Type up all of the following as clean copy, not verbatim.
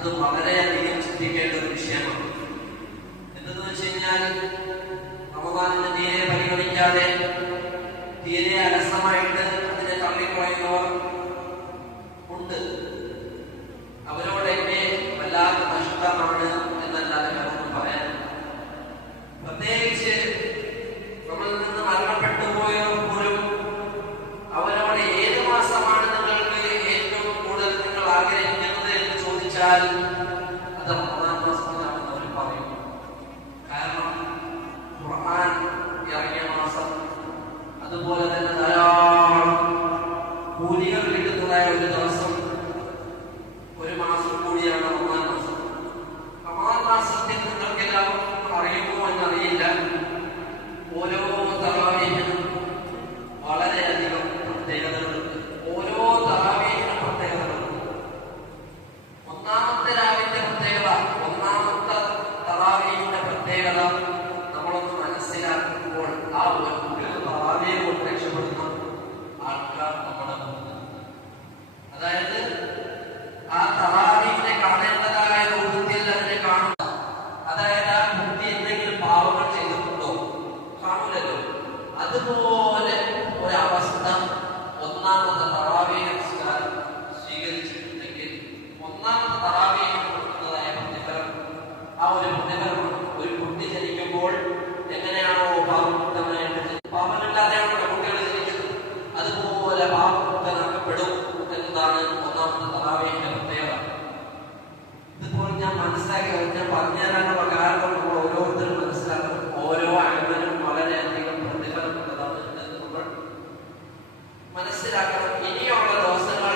അത് വളരെയധികം ചിന്തിക്കേണ്ട ഒരു വിഷയമാണ്. എന്തെന്ന് വെച്ച് കഴിഞ്ഞാൽ റമദാനിനെ തീരെ പരിഗണിക്കാതെ തീരെ അലസമായിട്ട് അതിനെ തള്ളിക്കളയുന്നവർ ഉണ്ട്. അവരോടൊക്കെ വല്ലാത്ത നഷ്ടമാണ് എന്നല്ലാതെ വേറൊന്നും പറയാൻ. പ്രത്യേകിച്ച് നമ്മളിൽ നിന്ന് മരണപ്പെട്ടു പോയവർ പോലും അവരോട് ഏത് മാസമാണ് നിങ്ങൾക്ക് ഏറ്റവും കൂടുതൽ നിങ്ങൾ ആഗ്രഹിക്കുന്നത് എന്ന് ചോദിച്ചാൽ അത് റമദാൻ മാസത്തിലാണെന്ന് അവർ പറയും. കാരണം ഖുർആൻ ഇറങ്ങിയ മാസം, അതുപോലെ തന്നെ ധാരാളം കൂലികൾ കിട്ടുന്നതായ ഒരു ദിവസം, ഒരു മാസം കൂടിയാണ് റമദാൻ മാസം. റമദാൻ മാസത്തിൽ നിങ്ങൾക്ക് എല്ലാവർക്കും അറിയുമോ എന്നറിയില്ല, ഓരോ തറാവീഹിനും വളരെയധികം പ്രത്യേകതകളുണ്ട്. ഓരോ തറാവീഹിനും പ്രത്യേകതകളുണ്ട്. ഒന്നാമത്തെ രാവിന്റെ പ്രത്യേകത, ഒന്നാമത്തെ തറാവീഹിന്റെ പ്രത്യേകത നമ്മളൊന്ന് മനസ്സിലാക്കുമ്പോൾ ആ ഒരു തറാവീഹ് കൊണ്ട് രക്ഷപ്പെടുന്ന ആൾക്കാർ നമ്മുടെ മുന്നിൽ. അതായത് ആ തറാവീഹിനെ കാണേണ്ടതായ രൂപത്തിൽ അതിനെ കാണുക. അതായത് ആ കുട്ടി എന്തെങ്കിലും പാവങ്ങൾ ചെയ്തിട്ടുണ്ടോ? കാണൂലല്ലോ. അതുപോലെ ഒരവസ്ഥ ഒന്നാമത്തെ തറാവീഹ് നമസ്കാരം സ്വീകരിച്ചിട്ടുണ്ടെങ്കിൽ ഒന്നാമത്തെ തറാവീഹ് കൊടുക്കുന്നതായ പ്രതിഫലം ആ ഒരു പ്രതിഫലമാണ്. ഒരു കുട്ടി ജനിക്കുമ്പോൾ എങ്ങനെയാണോ പാവമുക്തനായിട്ട്, പാവമില്ലാതെയാണോ കുട്ടികൾ ജനിക്കുന്നത്, അതുപോലെ പാവമുക്തനാക്കപ്പെടും എന്നതാണ് ഒന്നാമത്തെ തറാവീഹിന്റെ പ്രത്യേകത. ഇതുപോലെ ഞാൻ മനസ്സിലാക്കി ഞാൻ പറഞ്ഞുതരാനുള്ള കാരണം നമ്മൾ ഓരോരുത്തരും മനസ്സിലാക്കണം. ഓരോ അമലും വളരെയധികം പ്രതിഫലമുള്ളതാണ് എന്ന് നമ്മൾ മനസ്സിലാക്കണം. ഇനിയുള്ള ദിവസങ്ങൾ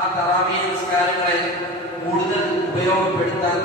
ആ തറാവീഹ് നിസ്കാരങ്ങളെ കൂടുതൽ ഉപയോഗപ്പെടുത്താൻ